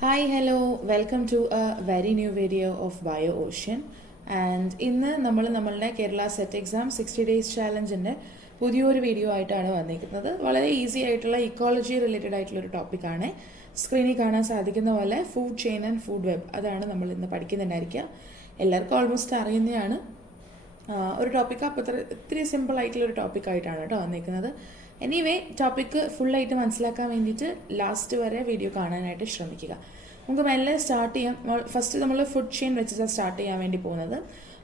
Hi, hello, welcome to a very new video of Bio Ocean. And ഇന്ന് നമ്മളുടെ Kerala set exam 60 days ചാലഞ്ചിൻ്റെ പുതിയൊരു video ആയിട്ടാണ് വന്നിരിക്കുന്നത്. വളരെ ഈസി ആയിട്ടുള്ള ഇക്കോളജി റിലേറ്റഡ് ആയിട്ടുള്ളൊരു ടോപ്പിക്കാണ്. സ്ക്രീനിൽ കാണാൻ സാധിക്കുന്ന പോലെ food chain and food web അതാണ് നമ്മൾ ഇന്ന് പഠിക്കുന്നുണ്ടായിരിക്കുക. എല്ലാവർക്കും ഓൾമോസ്റ്റ് അറിയുന്നതാണ് ഒരു ടോപ്പിക്ക്. അപ്പോൾ ഇത്തിരി സിമ്പിൾ ആയിട്ടുള്ളൊരു ടോപ്പിക്കായിട്ടാണ് കേട്ടോ വന്നിരിക്കുന്നത്. എനിവേ ടോപ്പിക്ക് ഫുള്ളായിട്ട് മനസ്സിലാക്കാൻ വേണ്ടിയിട്ട് ലാസ്റ്റ് വരെ വീഡിയോ കാണാനായിട്ട് ശ്രമിക്കുക. നമുക്ക് മെല്ലെ സ്റ്റാർട്ട് ചെയ്യാം. ഫസ്റ്റ് നമ്മൾ ഫുഡ് ചെയിൻ വെച്ചിട്ടാണ് സ്റ്റാർട്ട് ചെയ്യാൻ വേണ്ടി പോകുന്നത്.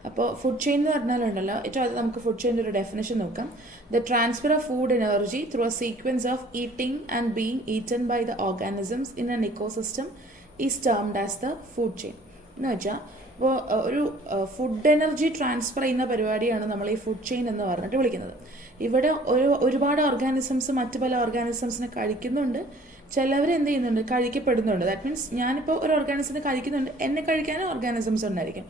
അപ്പോൾ ഫുഡ് ചെയിൻ എന്ന് പറഞ്ഞാലുണ്ടല്ലോ, ഏറ്റവും ആദ്യം നമുക്ക് ഫുഡ് ചെയിൻ്റെ ഒരു ഡെഫിനേഷൻ നോക്കാം. The transfer of food energy through a sequence of eating and being eaten by the organisms in an ecosystem is termed as the food chain എന്ന് വെച്ചാൽ, അപ്പോൾ ഒരു ഫുഡ് എനർജി ട്രാൻസ്ഫർ ചെയ്യുന്ന പരിപാടിയാണ് നമ്മൾ ഈ ഫുഡ് ചെയിൻ എന്ന് പറഞ്ഞിട്ട് വിളിക്കുന്നത്. ഇവിടെ ഒരുപാട് ഓർഗാനിസംസ് മറ്റു പല ഓർഗാനിസംസിനെ കഴിക്കുന്നുണ്ട്. ചിലവർ എന്ത് ചെയ്യുന്നുണ്ട്, കഴിക്കപ്പെടുന്നുണ്ട്. ദാറ്റ് മീൻസ് ഞാനിപ്പോൾ ഒരു ഓർഗാനിസത്തിനെ കഴിക്കുന്നുണ്ട്, എന്നെ കഴിക്കാനും ഓർഗാനിസംസ് ഉണ്ടായിരിക്കും.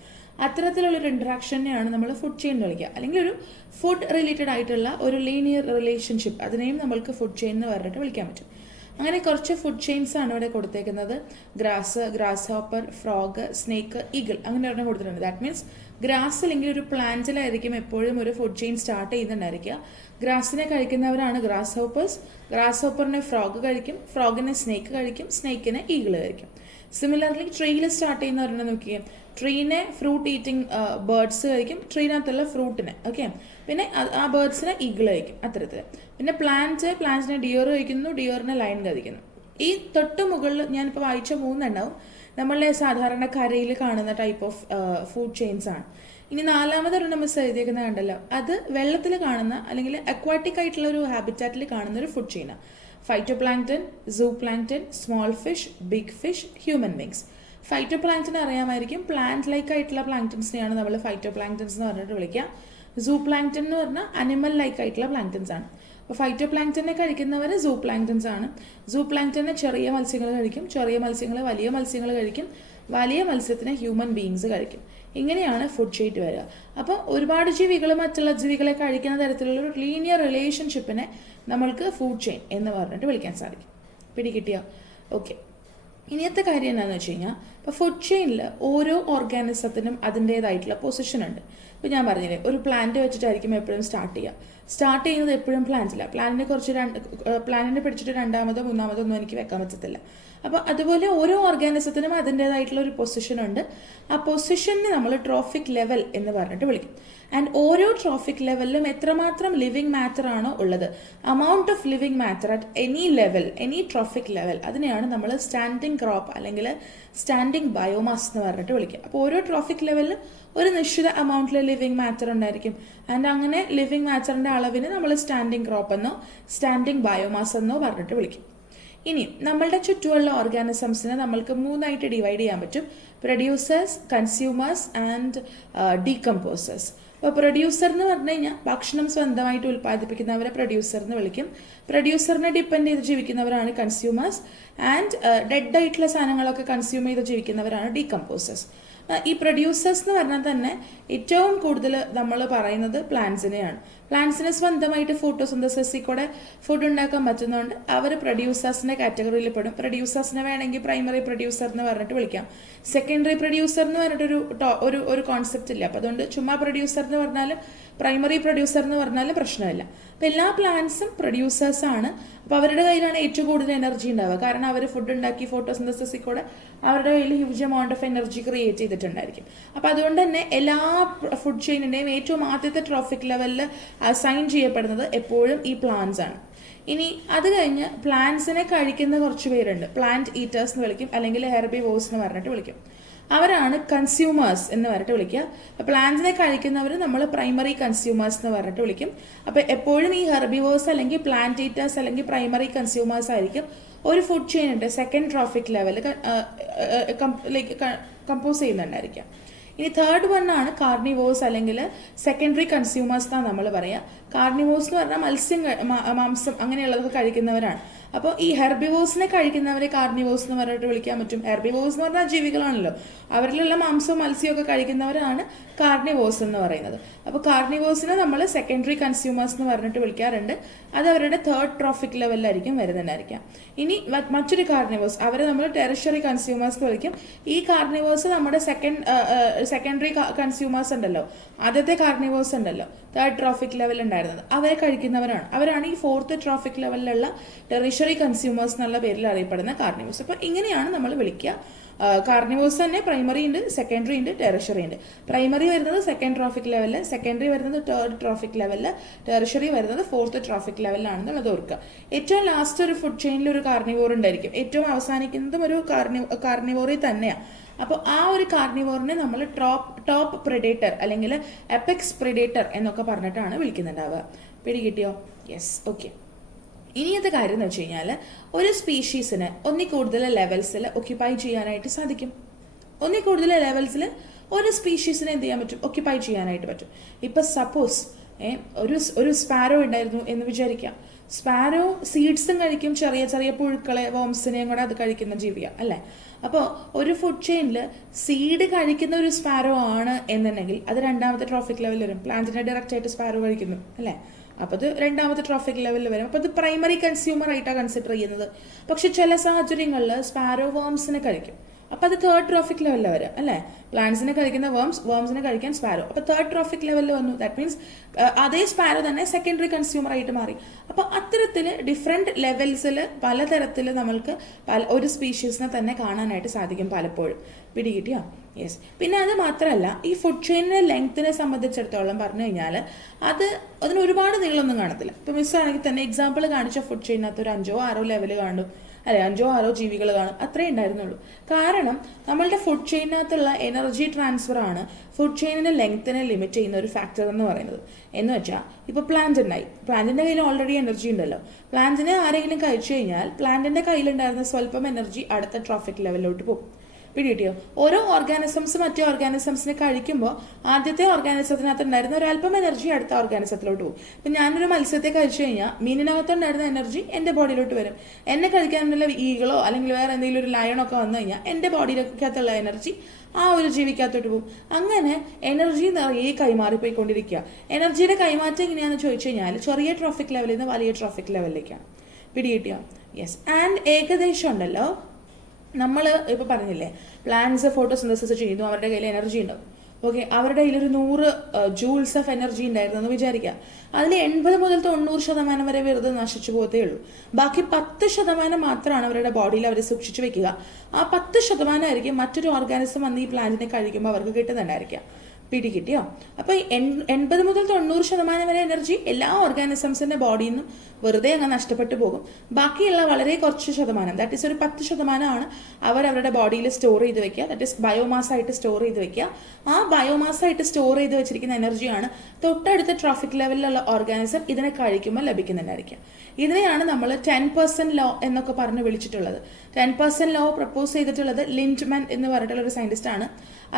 അത്തരത്തിലുള്ളൊരു ഇൻട്രാക്ഷനെയാണ് നമ്മൾ ഫുഡ് ചെയിൻ എന്ന് വിളിക്കുക. അല്ലെങ്കിൽ ഒരു ഫുഡ് റിലേറ്റഡ് ആയിട്ടുള്ള ഒരു ലീനിയർ റിലേഷൻഷിപ്പ്, അതിനെയും നമ്മൾക്ക് ഫുഡ് ചെയിൻ എന്ന് പറഞ്ഞിട്ട് വിളിക്കാൻ പറ്റും. അങ്ങനെ കുറച്ച് ഫുഡ് ചെയിൻസ് ആണ് ഇവിടെ കൊടുത്തേക്കുന്നത്. Grass hopper, frog, snake, eagle, അങ്ങനെ ഒരെണ്ണം കൊടുത്തിട്ടുണ്ട്. ദാറ്റ് മീൻസ് ഗ്രാസ് അല്ലെങ്കിൽ ഒരു പ്ലാന്റിലായിരിക്കും എപ്പോഴും ഒരു ഫുഡ് ചെയിൻ സ്റ്റാർട്ട് ചെയ്യുന്നുണ്ടായിരിക്കുക. ഗ്രാസിനെ കഴിക്കുന്നവരാണ് ഗ്രാസ് ഹോപ്പേഴ്സ്. ഗ്രാസ് ഹോപ്പറിനെ ഫ്രോഗ് കഴിക്കും, ഫ്രോഗിനെ സ്നേക്ക് കഴിക്കും, സ്നേക്കിനെ ഈഗിൾ കഴിക്കും. സിമിലർലി ട്രീയിൽ സ്റ്റാർട്ട് ചെയ്യുന്നവരുണ്ട് നോക്കിയേ, ട്രീനെ ഫ്രൂട്ട് ഈറ്റിംഗ് ബേർഡ്സ് കഴിക്കും, ട്രീനകത്തുള്ള ഫ്രൂട്ടിനെ. ഓക്കെ, പിന്നെ ആ ബേർഡ്സിനെ ഈഗിൾ കഴിക്കും. അത്തരത്തിൽ പിന്നെ പ്ലാന്റ്സിനെ ഡിയർ കഴിക്കുന്നു, ഡിയറിനെ ലയൺ കഴിക്കുന്നു. ഈ തൊട്ട് മുകളിൽ ഞാനിപ്പോൾ വായിച്ച 3 ഉണ്ടാവും നമ്മളെ സാധാരണ കരയിൽ കാണുന്ന ടൈപ്പ് ഓഫ് ഫുഡ് ചെയിൻസ് ആണ്. ഇനി 4ാമതൊരെണ്ണം മിസ് എഴുതിയേക്കുന്നത് കണ്ടല്ലോ, അത് വെള്ളത്തിൽ കാണുന്ന അല്ലെങ്കിൽ അക്വാട്ടിക് ആയിട്ടുള്ള ഒരു ഹാബിറ്റാറ്റിൽ കാണുന്ന ഒരു ഫുഡ് ചെയിനാണ്. Phytoplankton, zooplankton, small fish, big fish, human beings. Phytoplankton അറിയാമായിരിക്കും. പ്ലാന്റ് ലൈക്ക് ആയിട്ടുള്ള പ്ലാങ്ക്ടൺസിനെയാണ് നമ്മൾ ഫൈറ്റോപ്ലാങ്ക്ടൺസ് എന്ന് പറഞ്ഞിട്ട് വിളിക്കുക. സൂ പ്ലാങ്ക്ടൺ എന്ന് പറഞ്ഞാൽ അനിമൽ ലൈക്ക് ആയിട്ടുള്ള പ്ലാങ്ക്ടൺസ് ആണ്. അപ്പോൾ ഫൈറ്റോപ്ലാങ്ക്ടനെ കഴിക്കുന്നവർ സൂ പ്ലാങ്ക്ടൺസ് ആണ്. സൂ പ്ലാങ്ക്ടനെ ചെറിയ മത്സ്യങ്ങൾ കഴിക്കും, ചെറിയ മത്സ്യങ്ങൾ വലിയ മത്സ്യങ്ങൾ കഴിക്കും, വലിയ മത്സ്യത്തിനെ ഹ്യൂമൻ ബീങ്സ് കഴിക്കും. ഇങ്ങനെയാണ് ഫുഡ് ചെയിൻ വരിക. അപ്പോൾ ഒരുപാട് ജീവികൾ മറ്റുള്ള ജീവികളെ കഴിക്കുന്ന തരത്തിലുള്ള ഒരു ലീനിയർ റിലേഷൻഷിപ്പിനെ നമ്മൾക്ക് ഫുഡ് ചെയിൻ എന്ന് പറഞ്ഞിട്ട് വിളിക്കാൻ സാധിക്കും. പിടികിട്ടിയോ? ഓക്കെ. ഇനിയത്തെ കാര്യം എന്താണെന്ന് വെച്ച് കഴിഞ്ഞാൽ, ഇപ്പോൾ ഫുഡ് ചെയിനിൽ ഓരോ ഓർഗാനിസത്തിനും അതിൻ്റേതായിട്ടുള്ള പൊസിഷൻ ഉണ്ട്. ഇപ്പോൾ ഞാൻ പറഞ്ഞില്ലേ, ഒരു പ്ലാന്റ് വെച്ചിട്ടായിരിക്കും എപ്പോഴും സ്റ്റാർട്ട് ചെയ്യുന്നത് എപ്പോഴും പ്ലാന്റില്ല. പ്ലാന്റിനെ പിടിച്ചിട്ട് 2ാമതോ 3ാമതോ ഒന്നും എനിക്ക് വെക്കാൻ പറ്റത്തില്ല. അപ്പോൾ അതുപോലെ ഓരോ ഓർഗാനിസത്തിനും അതിൻ്റേതായിട്ടുള്ള ഒരു പൊസിഷൻ ഉണ്ട്. ആ പൊസിഷനെ നമ്മൾ ട്രോഫിക് ലെവൽ എന്ന് പറഞ്ഞിട്ട് വിളിക്കും. ആൻഡ് ഓരോ ട്രോഫിക് ലെവലിലും എത്രമാത്രം ലിവിങ് മാറ്റർ ആണോ ഉള്ളത്, amount of living matter at any level, any trophic level, അതിനെയാണ് നമ്മൾ സ്റ്റാൻഡിങ് ക്രോപ്പ് അല്ലെങ്കിൽ സ്റ്റാൻഡിങ് ബയോമാസ് എന്ന് പറഞ്ഞിട്ട് വിളിക്കുക. അപ്പോൾ ഓരോ ട്രോഫിക് ലെവലിലും ഒരു നിശ്ചിത അമൗണ്ടിൽ ലിവിങ് മാറ്റർ ഉണ്ടായിരിക്കും. ആൻഡ് അങ്ങനെ ലിവിങ് മാറ്ററിൻ്റെ അളവിന് നമ്മൾ സ്റ്റാൻഡിങ് ക്രോപ്പ് എന്നോ സ്റ്റാൻഡിങ് ബയോമാസ് എന്നോ പറഞ്ഞിട്ട് വിളിക്കും. ഇനി നമ്മളുടെ ചുറ്റുമുള്ള ഓർഗാനിസംസിനെ നമ്മൾക്ക് 3ആയിട്ട് ഡിവൈഡ് ചെയ്യാൻ പറ്റും: പ്രൊഡ്യൂസേഴ്സ്, കൺസ്യൂമേഴ്സ് ആൻഡ് ഡീകമ്പോസേഴ്സ്. അപ്പോൾ പ്രൊഡ്യൂസർ എന്ന് പറഞ്ഞു കഴിഞ്ഞാൽ ഭക്ഷണം സ്വന്തമായിട്ട് ഉൽപ്പാദിപ്പിക്കുന്നവരെ പ്രൊഡ്യൂസർ എന്ന് വിളിക്കും. പ്രൊഡ്യൂസറിനെ ഡിപ്പെൻഡ് ചെയ്ത് ജീവിക്കുന്നവരാണ് കൺസ്യൂമേഴ്സ്. ആൻഡ് ഡെഡ് ആയിട്ടുള്ള സാധനങ്ങളൊക്കെ കൺസ്യൂം ചെയ്ത് ജീവിക്കുന്നവരാണ് ഡീകമ്പോസേഴ്സ്. ഈ പ്രൊഡ്യൂസേഴ്സ് എന്ന് പറഞ്ഞാൽ തന്നെ ഏറ്റവും കൂടുതൽ നമ്മൾ പറയുന്നത് പ്ലാന്റ്സിനെയാണ്. പ്ലാന്റ്സിന് സ്വന്തമായിട്ട് ഫോട്ടോസിന്തസിസിൽ കൂടെ ഫുഡ് ഉണ്ടാക്കാൻ പറ്റുന്നതുകൊണ്ട് അവർ പ്രൊഡ്യൂസേഴ്സിന്റെ കാറ്റഗറിയിൽ പെടും. പ്രൊഡ്യൂസേഴ്സിനെ വേണമെങ്കിൽ പ്രൈമറി പ്രൊഡ്യൂസർ എന്ന് പറഞ്ഞിട്ട് വിളിക്കാം. സെക്കൻഡറി പ്രൊഡ്യൂസർ എന്ന് പറഞ്ഞിട്ടൊരു ഒരു കോൺസെപ്റ്റ് ഇല്ല. അപ്പോൾ അതുകൊണ്ട് ചുമ്മാ പ്രൊഡ്യൂസർ എന്ന് പറഞ്ഞാലും പ്രൈമറി പ്രൊഡ്യൂസർ എന്ന് പറഞ്ഞാലും പ്രശ്നമില്ല. അപ്പോൾ എല്ലാ പ്ലാന്റ്സും പ്രൊഡ്യൂസേഴ്സ് ആണ്. അപ്പോൾ അവരുടെ കയ്യിലാണ് ഏറ്റവും കൂടുതൽ എനർജി ഉണ്ടാവുക. കാരണം അവർ ഫുഡ് ഉണ്ടാക്കി ഫോട്ടോസിന്തസിസിൽ കൂടെ അവരുടെ കയ്യിൽ huge amount of energy create ചെയ്തിട്ടുണ്ടായിരിക്കും. അപ്പോൾ അതുകൊണ്ട് തന്നെ എല്ലാ ഫുഡ് ചെയിനിൻ്റെയും ഏറ്റവും ആദ്യത്തെ ട്രോഫിക് ലെവലിൽ അസൈൻ ചെയ്യപ്പെടുന്നത് എപ്പോഴും ഈ പ്ലാന്റ്സ് ആണ്. ഇനി അത് കഴിഞ്ഞ് പ്ലാന്റ്സിനെ കഴിക്കുന്ന കുറച്ച് പേരുണ്ട്. പ്ലാന്റ് ഈറ്റേഴ്സ് എന്ന് വിളിക്കും, അല്ലെങ്കിൽ ഹെർബിവോഴ്സ് എന്ന് പറഞ്ഞിട്ട് വിളിക്കും. അവരാണ് കൺസ്യൂമേഴ്സ് എന്ന് പറഞ്ഞിട്ട് വിളിക്കുക. അപ്പോൾ പ്ലാന്റ്സിനെ കഴിക്കുന്നവർ നമ്മൾ പ്രൈമറി കൺസ്യൂമേഴ്സ് എന്ന് പറഞ്ഞിട്ട് വിളിക്കും. അപ്പോൾ എപ്പോഴും ഈ ഹെർബിവോഴ്സ് അല്ലെങ്കിൽ പ്ലാന്റ് ഈറ്റേഴ്സ് അല്ലെങ്കിൽ പ്രൈമറി കൺസ്യൂമേഴ്സ് ആയിരിക്കും ഒരു ഫുഡ് ചെയിനിൻ്റെ സെക്കൻഡ് ട്രോഫിക് ലെവൽ കമ്പോസ് ചെയ്യുന്നുണ്ടായിരിക്കാം. ഇനി തേർഡ് ആണ് കാർണിവോഴ്സ് അല്ലെങ്കിൽ സെക്കൻഡറി കൺസ്യൂമേഴ്സ് എന്നാണ് നമ്മൾ പറയുക. കാർണിവോഴ്സ് എന്ന് പറഞ്ഞാൽ മാംസം അങ്ങനെയുള്ളതൊക്കെ കഴിക്കുന്നവരാണ്. അപ്പോൾ ഈ ഹെർബിവോഴ്സിനെ കഴിക്കുന്നവരെ കാർണിവോഴ്സ് എന്ന് പറഞ്ഞിട്ട് വിളിക്കാൻ പറ്റും. ഹെർബിവോഴ്സ് എന്ന് പറഞ്ഞാൽ ജീവികളാണല്ലോ, അവരിലുള്ള മാംസവും മത്സ്യമൊക്കെ കഴിക്കുന്നവരാണ് കാർണിവോഴ്സ് എന്ന് പറയുന്നത്. അപ്പോൾ കാർണിവോഴ്സിനെ നമ്മൾ സെക്കൻഡറി കൺസ്യൂമേഴ്സ് എന്ന് പറഞ്ഞിട്ട് വിളിക്കാറുണ്ട്. അത് അവരുടെ തേർഡ് ട്രോഫിക് ലെവലിലായിരിക്കും വരുന്നുണ്ടായിരിക്കാം. ഇനി മറ്റൊരു കാർണിവോഴ്സ്, അവരെ നമ്മൾ ടെറിഷറി കൺസ്യൂമേഴ്സ് എന്ന് വിളിക്കും. ഈ കാർണിവോഴ്സ് നമ്മുടെ സെക്കൻഡറി കൺസ്യൂമേഴ്സ് ഉണ്ടല്ലോ, ആദ്യത്തെ കാർണിവോഴ്സ് ഉണ്ടല്ലോ തേർഡ് ട്രോഫിക് ലെവൽ ഉണ്ടായിരുന്നത്, അവരെ കഴിക്കുന്നവരാണ്. അവരാണ് ഈ ഫോർത്ത് ട്രോഫിക് ലെവലിലുള്ള ടെറിഷറി കൺസ്യൂമേഴ്സ് എന്നുള്ള പേരിൽ അറിയപ്പെടുന്ന കാർണിവോഴ്സ്. അപ്പോൾ ഇങ്ങനെയാണ് നമ്മൾ വിളിക്കുക. കാർണിവോഴ്സ് തന്നെ പ്രൈമറി ഉണ്ട്, സെക്കൻഡറി ഉണ്ട്, ടെറിഷറി ഉണ്ട്. പ്രൈമറി വരുന്നത് സെക്കൻഡ് ട്രോഫിക് ലെവലിൽ, സെക്കൻഡറി വരുന്നത് തേർഡ് ട്രോഫിക് ലെവലിൽ, ടെറിഷറി വരുന്നത് ഫോർത്ത് ട്രോഫിക് ലെവലിലാണെന്നുള്ളത് ഓർക്കുക. ഏറ്റവും ലാസ്റ്റ് ഒരു ഫുഡ് ചെയിനിൽ ഒരു കാർണിവോർ ഉണ്ടായിരിക്കും, ഏറ്റവും അവസാനിക്കുന്നതും ഒരു കാർണിവോറിൽ തന്നെയാണ്. അപ്പോൾ ആ ഒരു കാർണിവോറിനെ നമ്മൾ ടോപ്പ് പ്രെഡേറ്റർ അല്ലെങ്കിൽ എപെക്സ് പ്രെഡേറ്റർ എന്നൊക്കെ പറഞ്ഞിട്ടാണ് വിളിക്കുന്നുണ്ടാവുക. പിടികിട്ടിയോ? Yes, okay. ഇനിയത്തെ കാര്യം എന്ന് വെച്ച് കഴിഞ്ഞാൽ ഒരു സ്പീഷീസിന് ഒന്നിൽ കൂടുതൽ ലെവൽസിൽ ഒക്യുപ്പൈ ചെയ്യാനായിട്ട് സാധിക്കും. ഒന്നിൽ കൂടുതൽ ലെവൽസിൽ ഒരു സ്പീഷീസിനെ എന്ത് ചെയ്യാൻ പറ്റും? ഒക്യുപ്പൈ ചെയ്യാനായിട്ട് പറ്റും. ഇപ്പം സപ്പോസ് ഒരു സ്പാരോ ഉണ്ടായിരുന്നു എന്ന് വിചാരിക്കാം. സ്പാരോ സീഡ്സും കഴിക്കും, ചെറിയ ചെറിയ പുഴുക്കളെ വോംസിനെയും കൂടെ അത് കഴിക്കുന്ന ജീവിയാണ് അല്ലേ. അപ്പോൾ ഒരു ഫുഡ് ചെയിനിൽ സീഡ് കഴിക്കുന്ന ഒരു സ്പാരോ ആണ് എന്നുണ്ടെങ്കിൽ അത് രണ്ടാമത്തെ ട്രോഫിക് ലെവലിൽ വരും. പ്ലാന്റിനെ ഡയറക്റ്റ് ആയിട്ട് സ്പാരോ കഴിക്കുന്നു അല്ലേ, അപ്പോൾ അത് രണ്ടാമത്തെ ട്രോഫിക് ലെവലിൽ വരും. അപ്പോൾ അത് പ്രൈമറി കൺസ്യൂമർ ആയിട്ടാണ് കൺസിഡർ ചെയ്യുന്നത്. പക്ഷെ ചില സാഹചര്യങ്ങളിൽ സ്പാരോ വേംസിനെ കഴിക്കും, അപ്പോൾ അത് തേർഡ് ട്രോഫിക് ലെവലിൽ വരാം അല്ലേ. പ്ലാന്റ്സിനെ കഴിക്കുന്ന വേംസിനെ കഴിക്കാൻ സ്പാരോ, അപ്പോൾ തേർഡ് ട്രോഫിക് ലെവലിൽ വന്നു. ദാറ്റ് മീൻസ് അതേ സ്പാരോ തന്നെ സെക്കൻഡറി കൺസ്യൂമർ ആയിട്ട് മാറി. അപ്പോൾ അത്തരത്തിൽ ഡിഫറെൻറ്റ് ലെവൽസിൽ പലതരത്തിൽ നമ്മൾക്ക് ഒരു സ്പീഷീസിനെ തന്നെ കാണാനായിട്ട് സാധിക്കും പലപ്പോഴും. പിടികിട്ടിയോ? യെസ്. പിന്നെ അത് മാത്രമല്ല, ഈ ഫുഡ് ചെയിനിന്റെ ലെങ്ത്തിനെ സംബന്ധിച്ചിടത്തോളം പറഞ്ഞു കഴിഞ്ഞാൽ അതിന് ഒരുപാട് നീളമൊന്നും കാണത്തില്ല. ഇപ്പം മിസ്സാണെങ്കിൽ തന്നെ എക്സാമ്പിൾ കാണിച്ച ഫുഡ് ചെയിനകത്ത് ഒരു 5-6 ലെവൽ കാണും അല്ലെ, 5-6 ജീവികൾ കാണും, അത്രേ ഉണ്ടായിരുന്നുള്ളൂ. കാരണം നമ്മളുടെ ഫുഡ് ചെയിനകത്തുള്ള എനർജി ട്രാൻസ്ഫർ ആണ് ഫുഡ് ചെയിനിന്റെ ലെങ്ത്തിനെ ലിമിറ്റ് ചെയ്യുന്ന ഒരു ഫാക്ടർ എന്ന് പറയുന്നത്. എന്ന് വെച്ചാൽ ഇപ്പോൾ പ്ലാന്റ് ഉണ്ടായി, പ്ലാന്റിന്റെ കയ്യിൽ ഓൾറെഡി എനർജി ഉണ്ടല്ലോ. പ്ലാന്റിനെ ആരെങ്കിലും കഴിച്ചു കഴിഞ്ഞാൽ പ്ലാന്റിന്റെ കയ്യിലുണ്ടായിരുന്ന സ്വല്പം എനർജി അടുത്ത ട്രോഫിക് ലെവലിലോട്ട് പോകും. പിടികിട്ടിയോ? ഓരോ ഓർഗാനിസംസ് മറ്റു ഓർഗാനിസംസിനെ കഴിക്കുമ്പോൾ ആദ്യത്തെ ഓർഗാനിസത്തിനകത്ത് ഉണ്ടായിരുന്ന ഒരല്പം എനർജി അടുത്ത ഓർഗാനിസത്തിലോട്ട് പോകും. ഇപ്പം ഞാനൊരു മത്സ്യത്തെ കഴിച്ചു കഴിഞ്ഞാൽ മീനിനകത്തുണ്ടായിരുന്ന എനർജി എൻ്റെ ബോഡിയിലോട്ട് വരും. എന്നെ കഴിക്കാനുള്ള ഈകളോ അല്ലെങ്കിൽ വേറെ എന്തെങ്കിലും ഒരു ലയണൊക്കെ വന്നു കഴിഞ്ഞാൽ എൻ്റെ ബോഡിയിലൊക്കകത്തുള്ള എനർജി ആ ഒരു ജീവിക്കകത്തോട്ട് പോകും. അങ്ങനെ എനർജി നിറയെ കൈമാറിപ്പോയിക്കൊണ്ടിരിക്കുക. എനർജിയുടെ കൈമാറ്റം എങ്ങനെയാണെന്ന് ചോദിച്ചു കഴിഞ്ഞാൽ ചെറിയ ട്രോഫിക് ലെവലിൽ നിന്ന് വലിയ ട്രോഫിക് ലെവലിലേക്കാണ്. പിടികിട്ടിയോ? യെസ്. ആൻഡ് ഏകദേശം ഉണ്ടല്ലോ, നമ്മൾ ഇപ്പോൾ പറഞ്ഞില്ലേ പ്ലാന്റ്സ് ഫോട്ടോസിന്തസിസ് ചെയ്യുന്നു, അവരുടെ കയ്യിൽ എനർജി ഉണ്ടാവും. ഓക്കെ, അവരുടെ കയ്യിൽ ഒരു 100 ജൂൾസ് ഓഫ് എനർജി ഉണ്ടായിരുന്നു എന്ന് വിചാരിക്കുക. അതിൽ 80 മുതൽ 90% വരെ വെറുതെ നശിച്ചു പോകത്തേ ഉള്ളൂ. ബാക്കി 10% മാത്രമാണ് അവരുടെ ബോഡിയിൽ അവർ സൂക്ഷിച്ചു വെക്കുക. ആ 10% ആയിരിക്കും മറ്റൊരു ഓർഗാനിസം വന്ന് ഈ പ്ലാന്റിനെ കഴിക്കുമ്പോൾ അവർക്ക് കിട്ടുന്നുണ്ടായിരിക്കുക. പിടികിട്ടിയോ? അപ്പോൾ 80 മുതൽ 90% വരെ എനർജി എല്ലാ ഓർഗാനിസംസിന്റെ ബോഡിയിൽ നിന്നും വെറുതെ അങ്ങ് നഷ്ടപ്പെട്ടു പോകും. ബാക്കിയുള്ള വളരെ കുറച്ച് ശതമാനം, ദാറ്റ് ഈസ് ഒരു 10% അവരുടെ ബോഡിയിൽ സ്റ്റോർ ചെയ്ത് വെക്കുക. ദാറ്റ് ഈസ് ബയോമാസ് ആയിട്ട് സ്റ്റോർ ചെയ്ത് വെക്കുക. ആ ബയോമാസ് ആയിട്ട് സ്റ്റോർ ചെയ്ത് വെച്ചിരിക്കുന്ന എനർജിയാണ് തൊട്ടടുത്ത ട്രോഫിക് ലെവലിലുള്ള ഓർഗാനിസം ഇതിനെ കഴിക്കുമ്പോൾ ലഭിക്കുന്നുണ്ടായിരിക്കുക. ഇതിനെയാണ് നമ്മൾ 10% ലോ എന്നൊക്കെ പറഞ്ഞ് വിളിച്ചിട്ടുള്ളത്. 10% ലോ പ്രപ്പോസ് ചെയ്തിട്ടുള്ളത് ലിൻഡ്മാൻ എന്ന് പറഞ്ഞിട്ടുള്ള ഒരു സയന്റിസ്റ്റ് ആണ്.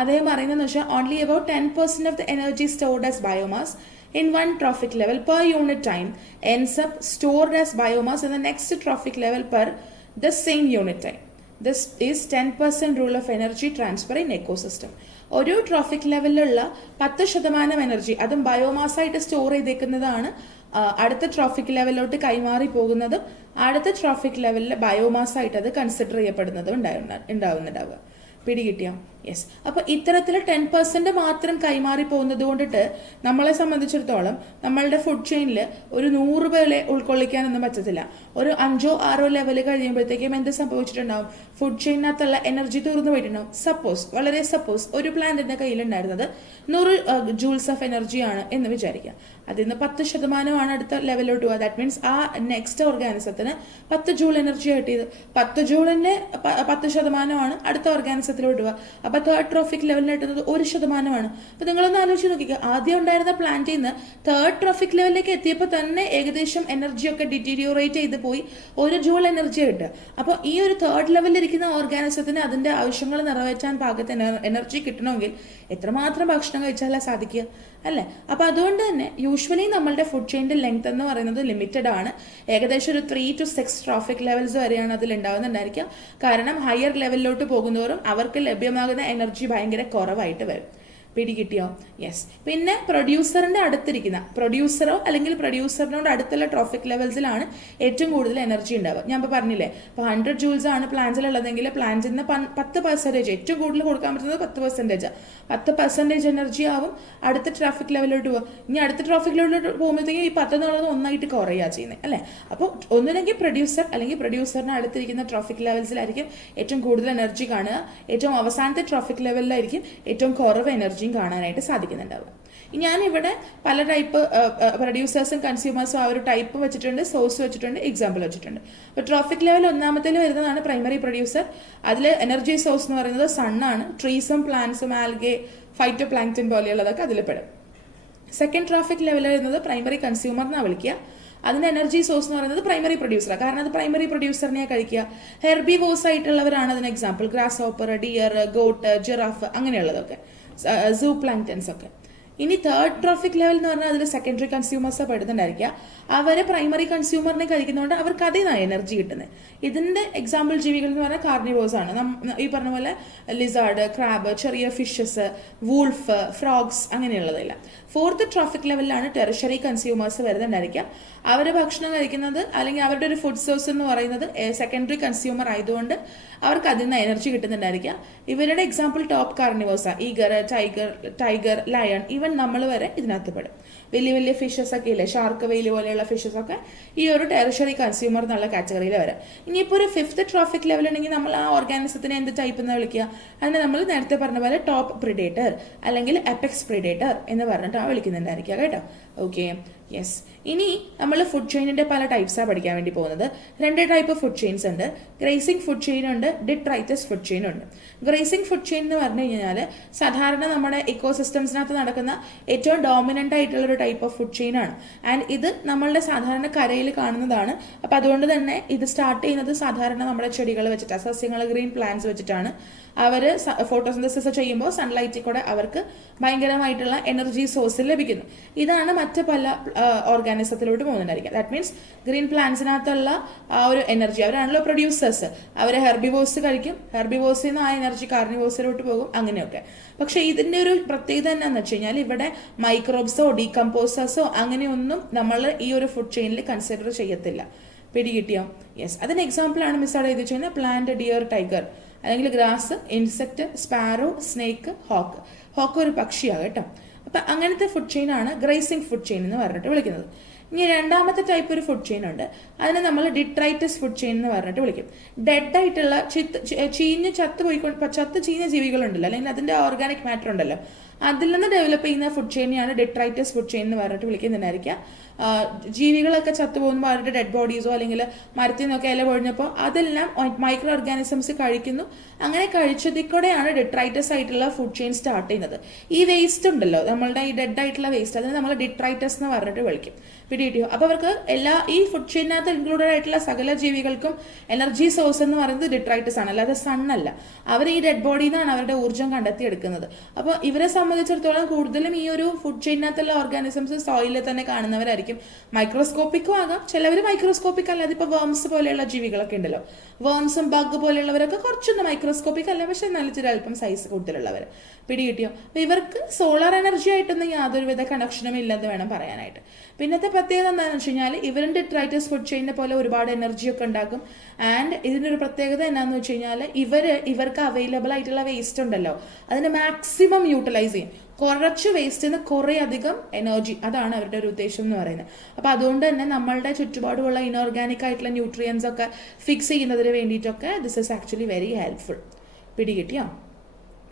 അദ്ദേഹം പറയുന്നതെന്ന് വെച്ചാൽ only about 10% of the energy stored as biomass in one trophic level per unit time ends up stored as biomass in the next trophic level per the same unit time. This is 10% rule of energy transfer in ecosystem. ഒരു trophic ലെവലിലുള്ള 10% energy അതും biomass ആയിട്ട് store ചെയ്തേക്കുന്നതാണ് അടുത്ത trophic ലെവലിലോട്ട് കൈമാറി പോകുന്നതും അടുത്ത trophic ലെവലിൽ biomass ആയിട്ട് അത് കൺസിഡർ ചെയ്യപ്പെടുന്നതും ഉണ്ടാവുന്നുണ്ടാവുക. പിടികിട്ടിയോ? യെസ്. അപ്പോൾ ഇത്തരത്തിൽ 10% മാത്രം കൈമാറി പോകുന്നത് കൊണ്ടിട്ട് നമ്മളെ സംബന്ധിച്ചിടത്തോളം നമ്മളുടെ ഫുഡ് ചെയിനിൽ ഒരു 100 പേരെ ഉൾക്കൊള്ളിക്കാനൊന്നും പറ്റത്തില്ല. ഒരു 5-6 ലെവൽ കഴിയുമ്പോഴത്തേക്കും എന്ത് സംഭവിച്ചിട്ടുണ്ടാവും? ഫുഡ് ചെയിനകത്തുള്ള എനർജി തീർന്നു പോയിട്ടുണ്ടാവും. വളരെ സപ്പോസ് ഒരു പ്ലാന്റിന്റെ കയ്യിലുണ്ടായിരുന്നത് 100 ജൂൾസ് ഓഫ് എനർജിയാണ് എന്ന് വിചാരിക്കുക. അതിൽ നിന്ന് 10% അടുത്ത ലെവലിലോട്ട് പോകുക. ദാറ്റ് മീൻസ് ആ നെക്സ്റ്റ് ഓർഗാനിസത്തിന് 10 ജൂൾ എനർജി കിട്ടിയത്. 10 ജൂളിന്റെ 10% അടുത്ത ഓർഗാനിസത്തിന് ഓർഗാനിസത്തിലോട്ട് പോവുക. അപ്പോൾ തേർഡ് ട്രോഫിക് ലെവലിന് എത്തുന്നത് 1%. അപ്പോൾ നിങ്ങളൊന്ന് ആലോചിച്ച് നോക്കിക്കുക, ആദ്യം ഉണ്ടായിരുന്ന പ്ലാന്റിൽ നിന്ന് തേർഡ് ട്രോഫിക് ലെവലിലേക്ക് എത്തിയപ്പോൾ തന്നെ ഏകദേശം എനർജിയൊക്കെ ഡിറ്റീരിയോറേറ്റ് ചെയ്ത് പോയി 1 ജൂൾ എനർജി കിട്ടുക. അപ്പോൾ ഈ ഒരു തേർഡ് ലെവലിൽ ഇരിക്കുന്ന ഓർഗാനിസത്തിന് അതിന്റെ ആവശ്യങ്ങൾ നിറവേറ്റാൻ പാകത്തിന് എനർജി കിട്ടണമെങ്കിൽ എത്രമാത്രം ഭക്ഷണം കഴിച്ചാലേ സാധിക്കുക അല്ലേ? അപ്പൊ അതുകൊണ്ട് തന്നെ യൂഷ്വലി നമ്മളുടെ ഫുഡ് ചെയിൻ്റെ ലെങ്ത് എന്ന് പറയുന്നത് ലിമിറ്റഡ് ആണ്. ഏകദേശം ഒരു 3 to 6 ട്രോഫിക് ലെവൽസ് വരെയാണ് അതിൽ ഉണ്ടാവുന്നുണ്ടായിരിക്കുക. കാരണം ഹയർ ലെവലിലോട്ട് പോകുന്നതോറും അവർക്ക് ലഭ്യമാകുന്ന എനർജി ഭയങ്കര കുറവായിട്ട് വരും. പിടികിട്ടിയോ? യെസ്. പിന്നെ പ്രൊഡ്യൂസറിന്റെ അടുത്തിരിക്കുന്ന പ്രൊഡ്യൂസറോ അല്ലെങ്കിൽ പ്രൊഡ്യൂസറിനോട് അടുത്തുള്ള ട്രോഫിക് ലെവൽസിലാണ് ഏറ്റവും കൂടുതൽ എനർജി ഉണ്ടാവുക. ഞാൻ ഇപ്പോൾ പറഞ്ഞില്ലേ, ഇപ്പോൾ 100 ജൂൾസ് ആണ് പ്ലാന്റ്സിലുള്ളതെങ്കിൽ പ്ലാന്റിൽ നിന്ന് 10% ഏറ്റവും കൂടുതൽ കൊടുക്കാൻ പറ്റുന്നത് 10%. 10% എനർജി ആവും അടുത്ത ട്രാഫിക് ലെവലിലോട്ട് പോകുക. ഇനി അടുത്ത ട്രാഫിക് ലെവലിലോട്ട് പോകുമ്പോഴത്തേക്കും ഈ 10 എന്നുള്ളത് ഒന്നായിട്ട് കുറയുക ചെയ്യുന്നത് അല്ലേ? അപ്പോൾ ഒന്നില്ലെങ്കിൽ പ്രൊഡ്യൂസർ അല്ലെങ്കിൽ പ്രൊഡ്യൂസറിന് അടുത്തിരിക്കുന്ന ട്രോഫിക് ലെവൽസിലായിരിക്കും ഏറ്റവും കൂടുതൽ എനർജി കാണുക. ഏറ്റവും അവസാനത്തെ ട്രോഫിക് ലെവലിലായിരിക്കും ഏറ്റവും കുറവ് എനർജി കാണാനായിട്ട് സാധിക്കുന്നുണ്ടാവുക. ഞാനിവിടെ പല ടൈപ്പ് പ്രൊഡ്യൂസേഴ്സും കൺസ്യൂമേഴ്സും ആ ഒരു ടൈപ്പ് വെച്ചിട്ടുണ്ട്, സോഴ്സ് വെച്ചിട്ടുണ്ട്, എക്സാമ്പിൾ വെച്ചിട്ടുണ്ട്. അപ്പോൾ ട്രോഫിക് ലെവൽ ഒന്നാമത്തേൽ വരുന്നതാണ് പ്രൈമറി പ്രൊഡ്യൂസർ. അതിൽ എനർജി സോഴ്സ് എന്ന് പറയുന്നത് സണ്ണാണ്. ട്രീസും പ്ലാന്റ്സും ആൽഗെ ഫൈറ്റോ പ്ലാങ്ക്ടൺ പോലെയുള്ളതൊക്കെ അതിൽ പെടും. സെക്കൻഡ് ട്രോഫിക് ലെവൽ വരുന്നത് പ്രൈമറി കൺസ്യൂമർ എന്നാണ് വിളിക്കുക. അതിന്റെ എനർജി സോഴ്സ് എന്ന് പറയുന്നത് പ്രൈമറി പ്രൊഡ്യൂസറാണ്. കാരണം അത് പ്രൈമറി പ്രൊഡ്യൂസറിനെ കഴിക്കുക. ഹെർബിവോസ് ആയിട്ടുള്ളവരാണ് അതിന് example. Grass hopper, dear, got, giraffe അങ്ങനെയുള്ളതൊക്കെ, സൂ പ്ലാങ്ക്ടൻസ് ഒക്കെ. ഇനി തേർഡ് ട്രോഫിക് ലെവൽ എന്ന് പറഞ്ഞാൽ അതിൽ സെക്കൻഡറി കൺസ്യൂമേഴ്സ് പെടുന്നുണ്ടായിരിക്കുക. അവരെ പ്രൈമറി കൺസ്യൂമറിനെ കഴിക്കുന്നതുകൊണ്ട് അവർക്ക് അതിൽ നിന്നാണ് എനർജി കിട്ടുന്നത്. ഇതിന്റെ എക്സാമ്പിൾ ജീവികൾ എന്ന് പറഞ്ഞാൽ കാർണിവോഴ്സ് ആണ്. ഈ പറഞ്ഞ പോലെ ലിസാർഡ്, ക്രാബ്, ചെറിയ ഫിഷസ്, വൂൾഫ്, ഫ്രോഗ്സ് അങ്ങനെയുള്ളതല്ല. ഫോർത്ത് ട്രോഫിക് ലെവലിലാണ് ടെറിഷറി കൺസ്യൂമേഴ്സ് വരുന്നുണ്ടായിരിക്കുക. അവർ ഭക്ഷണം കഴിക്കുന്നത് അല്ലെങ്കിൽ അവരുടെ ഒരു ഫുഡ് സോഴ്സ് എന്ന് പറയുന്നത് സെക്കൻഡറി കൺസ്യൂമർ ആയതുകൊണ്ട് അവർക്ക് അതിൽ നിന്ന് എനർജി കിട്ടുന്നുണ്ടായിരിക്കുക. ഇവരുടെ example top carnivores, eager, tiger, lion, even നമ്മൾ വരെ ഇതിനകത്ത് പെടും. വലിയ വലിയ ഫിഷസ് ഒക്കെ ഇല്ലേ, ഷാർക്ക്, വെയിൽ പോലെയുള്ള ഫിഷസ് ഒക്കെ ഈ ഒരു ടെറിഷറി കൺസ്യൂമർ എന്നുള്ള കാറ്റഗറിയിൽ വരാം. ഇനിയിപ്പോൾ ഒരു ഫിഫ്ത്ത് ട്രോഫിക് ലെവൽ ഉണ്ടെങ്കിൽ നമ്മൾ ആ ഓർഗാനിസത്തിനെ എന്ത് ടൈപ്പ് എന്ന് വിളിക്കുക? അതിനെ നമ്മൾ നേരത്തെ പറഞ്ഞ പോലെ ടോപ്പ് പ്രിഡേറ്റർ അല്ലെങ്കിൽ എപെക്സ് പ്രിഡേറ്റർ എന്ന് പറഞ്ഞിട്ടാണ് വിളിക്കുന്നുണ്ടായിരിക്കുക കേട്ടോ. Okay, yes. ഇനി നമ്മൾ ഫുഡ് ചെയിനിന്റെ പല ടൈപ്സാണ് പഠിക്കാൻ വേണ്ടി പോകുന്നത്. 2 ടൈപ്പ് ഫുഡ് ചെയിൻസ് ഉണ്ട്. ഗ്രേസിംഗ് ഫുഡ് ചെയിൻ ഉണ്ട്, ഡിട്രൈറ്റസ് ഫുഡ് ചെയിൻ ഉണ്ട്. ഗ്രേസിംഗ് ഫുഡ് ചെയിൻ എന്ന് പറഞ്ഞു കഴിഞ്ഞാൽ സാധാരണ നമ്മുടെ ഇക്കോസിസ്റ്റംസിനകത്ത് നടക്കുന്ന ഏറ്റവും ഡോമിനന്റ് ആയിട്ടുള്ള ഒരു ടൈപ്പ് ഓഫ് ഫുഡ് ചെയിൻ ആണ്. ആൻഡ് ഇത് നമ്മളുടെ സാധാരണ കരയിൽ കാണുന്നതാണ്. അപ്പൊ അതുകൊണ്ട് തന്നെ ഇത് സ്റ്റാർട്ട് ചെയ്യുന്നത് സാധാരണ നമ്മുടെ ചെടികൾ വെച്ചിട്ടാണ്, സസ്യങ്ങൾ, ഗ്രീൻ പ്ലാന്റ്സ് വെച്ചിട്ടാണ്. അവർ ഫോട്ടോസിന്തസിസ് ചെയ്യുമ്പോൾ സൺലൈറ്റിൽ കൂടെ അവർക്ക് ഭയങ്കരമായിട്ടുള്ള എനർജി സോഴ്സ് ലഭിക്കുന്നു. ഇതാണ് മറ്റ് പല ഓർഗാനിസത്തിലോട്ട് പോകുന്നുണ്ടായിരിക്കുക. ദാറ്റ് മീൻസ് ഗ്രീൻ പ്ലാന്റ്സിനകത്തുള്ള ആ ഒരു എനർജി, അവരാണല്ലോ പ്രൊഡ്യൂസേഴ്സ്, അവരെ ഹെർബിവോഴ്സ് കഴിക്കും. ഹെർബിവോഴ്സിൽ നിന്ന് ആ എനർജി കാർണിവോഴ്സിലോട്ട് പോകും, അങ്ങനെയൊക്കെ. പക്ഷെ ഇതിന്റെ ഒരു പ്രത്യേകത എന്താണെന്ന് വെച്ച് കഴിഞ്ഞാൽ ഇവിടെ മൈക്രോബ്സോ ഡീകമ്പോസേഴ്സോ അങ്ങനെയൊന്നും നമ്മൾ ഈ ഒരു ഫുഡ് ചെയിനിൽ കൺസിഡർ ചെയ്യത്തില്ല. പിടികിട്ടിയോ? യെസ്. അതിന് എക്സാമ്പിൾ ആണ് മിസ് അവിടെ എഴുതി വെച്ചാൽ പ്ലാന്റ്, ഡിയർ, ടൈഗർ, അല്ലെങ്കിൽ grass, insect, sparrow, snake, hawk. Hawk ഒരു പക്ഷിയാണ് കേട്ടോ. അപ്പൊ അങ്ങനത്തെ ഫുഡ് ചെയിൻ ആണ് ഗ്രേസിംഗ് ഫുഡ് ചെയിൻ എന്ന് പറഞ്ഞിട്ട് വിളിക്കുന്നത്. ഇനി രണ്ടാമത്തെ ടൈപ്പ് ഒരു ഫുഡ് ചെയിൻ ഉണ്ട്. അതിനെ നമ്മൾ ഡിട്രൈറ്റസ് ഫുഡ് ചെയിൻ എന്ന് പറഞ്ഞിട്ട് വിളിക്കും. ഡെഡ് ആയിട്ടുള്ള ചത്ത് ചീഞ്ഞ ജീവികളുണ്ടല്ലോ, അല്ലെങ്കിൽ അതിന്റെ ഓർഗാനിക് മാറ്റർ ഉണ്ടല്ലോ, അതിൽ നിന്ന് ഡെവലപ്പ് ചെയ്യുന്ന ഫുഡ് ചെയിനെയാണ് ഡിട്രൈറ്റസ് ഫുഡ് ചെയിൻ എന്ന് പറഞ്ഞിട്ട് വിളിക്കുന്നുണ്ടായിരിക്കാം. ജീവികളൊക്കെ ചത്തുപോകുമ്പോൾ അവരുടെ ഡെഡ് ബോഡീസോ അല്ലെങ്കിൽ മരത്തിൽ നിന്നൊക്കെ ഇല പൊഴിഞ്ഞപ്പോൾ അതെല്ലാം മൈക്രോ ഓർഗാനിസംസ് കഴിക്കുന്നു. അങ്ങനെ കഴിച്ചതിൽ കൂടെയാണ് ഡിട്രൈറ്റസ് ആയിട്ടുള്ള ഫുഡ് ചെയിൻ സ്റ്റാർട്ട് ചെയ്യുന്നത്. ഈ വേസ്റ്റ് ഉണ്ടല്ലോ, നമ്മളുടെ ഈ ഡെഡ് ആയിട്ടുള്ള വേസ്റ്റ്, അതിനെ നമ്മൾ ഡിട്രൈറ്റസ് എന്ന് പറഞ്ഞിട്ട് വിളിക്കും. പിടികിട്ടിയോ? അപ്പൊ അവർക്ക് ഈ ഫുഡ് ചെയിനകത്ത് ഇൻക്ലൂഡഡ് ആയിട്ടുള്ള സകല ജീവികൾക്കും എനർജി സോഴ്സ് എന്ന് പറയുന്നത് ഡിട്രൈറ്റസ് ആണ്, അല്ലാതെ സണ്ണല്ല. അവർ ഈ ഡെഡ് ബോഡിയിൽ നിന്നാണ് അവരുടെ ഊർജ്ജം കണ്ടെത്തിയെടുക്കുന്നത്. അപ്പോൾ ഇവരെ സംബന്ധിച്ചിടത്തോളം കൂടുതലും ഈ ഒരു ഫുഡ് ചെയിനകത്തുള്ള ഓർഗാനിസംസ് സോയിലിൽ തന്നെ കാണുന്നവരായിരിക്കും. മൈക്രോസ്കോപ്പിക്കും ആകാം, ചിലവർ മൈക്രോസ്കോപ്പിക് അല്ലാതെ ഇപ്പൊ വേംസ് പോലെയുള്ള ജീവികളൊക്കെ ഉണ്ടല്ലോ, വേംസും ബഗ് പോലെയുള്ളവരൊക്കെ കുറച്ചൊന്നും മൈക്രോസ്കോപ്പിക് അല്ല, പക്ഷെ നല്ല ചില അല്പം സൈസ് കൂടുതലുള്ളവർ. പിടികിട്ടിയോ? അപ്പൊ ഇവർക്ക് സോളാർ എനർജി ആയിട്ടൊന്നും യാതൊരുവിധ കണക്ഷനും ഇല്ലെന്ന് വേണം പറയാനായിട്ട്. പിന്നത്തെ പ്രത്യേകത എന്താണെന്ന് വെച്ച് കഴിഞ്ഞാൽ ഇവരുടെ ഡിട്രൈറ്റസ് ഫുഡ് ചെയിനെ പോലെ ഒരുപാട് എനർജി ഒക്കെ ഉണ്ടാക്കും. ആൻഡ് ഇതിനൊരു പ്രത്യേകത എന്താണെന്ന് വെച്ച് കഴിഞ്ഞാൽ ഇവർക്ക് അവൈലബിൾ ആയിട്ടുള്ള വേസ്റ്റ് ഉണ്ടല്ലോ, അതിനെ മാക്സിമം യൂട്ടിലൈസ് ചെയ്യും. കുറച്ച് വേസ്റ്റിന് കുറെ അധികം എനർജി, അതാണ് അവരുടെ ഒരു ഉദ്ദേശം എന്ന് പറയുന്നത്. അപ്പൊ അതുകൊണ്ട് തന്നെ നമ്മളുടെ ചുറ്റുപാടുമുള്ള ഇനോർഗാനിക് ആയിട്ടുള്ള ന്യൂട്രിയൻസ് ഒക്കെ ഫിക്സ് ചെയ്യുന്നതിന് വേണ്ടിയിട്ടൊക്കെ this is actually very helpful. പിടികിട്ടിയോ?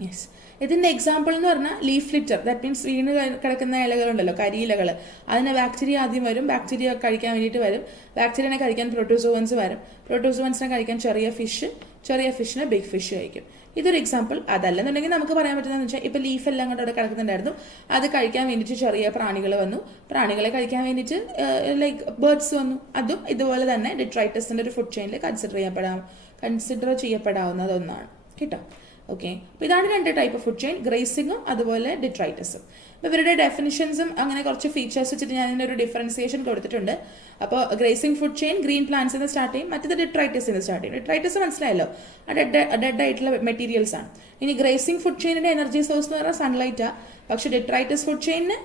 യെസ്. ഇതിന്റെ എക്സാമ്പിൾ എന്ന് പറഞ്ഞാൽ ലീഫ് ലിറ്റർ, ദാറ്റ് മീൻസ് വീണ് കിടക്കുന്ന ഇലകളുണ്ടല്ലോ, കരിയിലകൾ, അതിന് ബാക്ടീരിയ ആദ്യം വരും. ബാക്ടീരിയ കഴിക്കാൻ വേണ്ടിയിട്ട് വരും. ബാക്ടീരിയനെ കഴിക്കാൻ പ്രോട്ടോസോവൻസ് വരും. പ്രോട്ടോസോവൻസിനെ കഴിക്കാൻ ചെറിയ ഫിഷ്, ചെറിയ ഫിഷിന് ബിഗ് ഫിഷ് കഴിക്കും. ഇതൊരു എക്സാമ്പിൾ. അതല്ലെന്നുണ്ടെങ്കിൽ നമുക്ക് പറയാൻ പറ്റുന്നതെന്ന് വെച്ചാൽ ഇപ്പോൾ ലീഫ് എല്ലാം കൂടെ അവിടെ കിടക്കുന്നുണ്ടായിരുന്നു, അത് കഴിക്കാൻ വേണ്ടിയിട്ട് ചെറിയ പ്രാണികൾ വന്നു, പ്രാണികളെ കഴിക്കാൻ വേണ്ടിയിട്ട് ലൈക്ക് ബേർഡ്സ് വന്നു. അതും ഇതുപോലെ തന്നെ ഡിട്രൈറ്റസിൻ്റെ ഒരു ഫുഡ് ചെയിനിൽ കൺസിഡർ ചെയ്യപ്പെടാവുന്നത് ഒന്നാണ് കേട്ടോ. ഓക്കെ, അപ്പോൾ ഇതാണ് 2 ടൈപ്പ് ഫുഡ് ചെയിൻ, ഗ്രേസിങ്ങും അതുപോലെ ഡിട്രൈറ്റസും. അപ്പോൾ ഇവരുടെ ഡെഫിനിഷൻസും അങ്ങനെ കുറച്ച് ഫീച്ചേഴ്സ് വെച്ചിട്ട് ഞാൻ ഇതിനൊരു ഡിഫറൻസിയേഷൻ കൊടുത്തിട്ടുണ്ട്. അപ്പോൾ ഗ്രേസിംഗ് ഫുഡ് ചെയിൻ ഗ്രീൻ പ്ലാന്റ്സിൽ നിന്ന് സ്റ്റാർട്ട് ചെയ്യും, മറ്റേത് ഡിട്രൈറ്റസിൽ നിന്ന് സ്റ്റാർട്ട് ചെയ്യും. ഡിട്രൈറ്റസ് മനസ്സിലായല്ലോ, ഡെഡ് ആയിട്ടുള്ള മെറ്റീരിയൽസ് ആണ്. ഇനി ഗ്രേസിംഗ് ഫുഡ് ചെയിനിന്റെ എനർജി സോഴ്സ് എന്ന് പറഞ്ഞാൽ സൺലൈറ്റാണ്, പക്ഷേ ഡിട്രൈറ്റസ് ഫുഡ് ചെയിനിന്